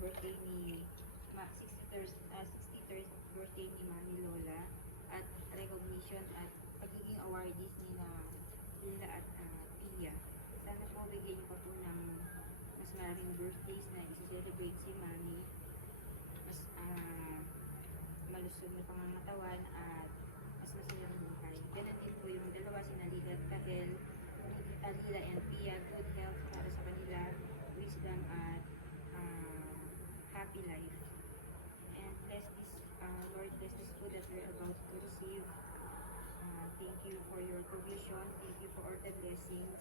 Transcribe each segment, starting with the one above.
birthday ni 63rd birthday ni Mami Lola at recognition at pagiging awardees ni na Lila at Pia. Sana po bigyan niyo pa po ng mas maraming birthdays na isi-celebrate si Mami. Mas malusog na pangangatawan at mas masayang buhay. Ganun din po yung dalawa, si Lila at Kahel, Lila and Pia, good health para sa kanila, wisdom at happy life. And bless this, Lord, bless this food that we're about to receive. Thank you for your provision. Thank you for all the blessings.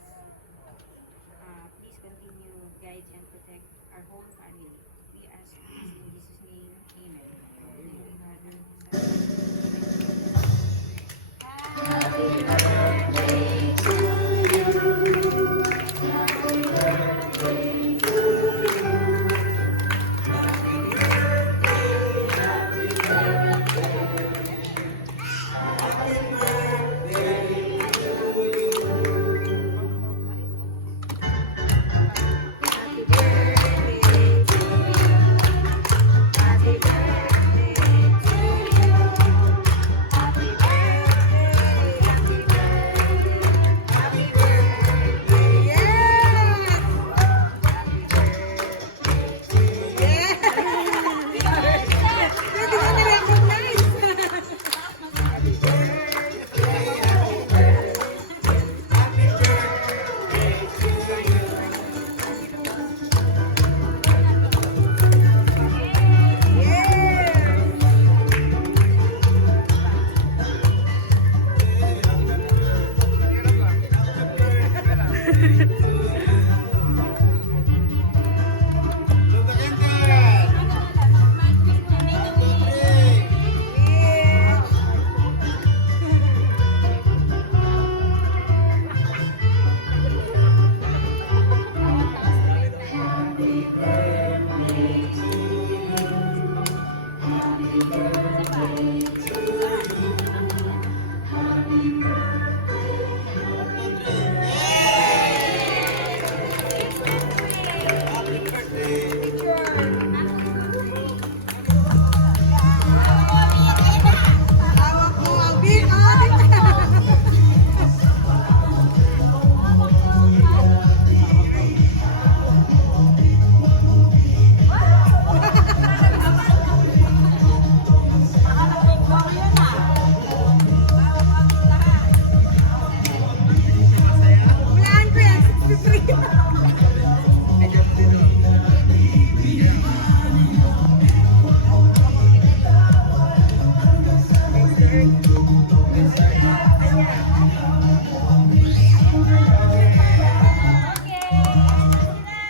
Please continue guide and protect our whole family. We ask this in Jesus' name. Amen. Happy birthday to you. Happy birthday to you. Happy birthday, happy birthday. Happy birthday to you. Happy birthday to you. Happy birthday to you. Happy birthday, happy birthday. Happy birthday, yes. Happy birthday to you. Yes. Pwede ko na-recognize. Happy birthday.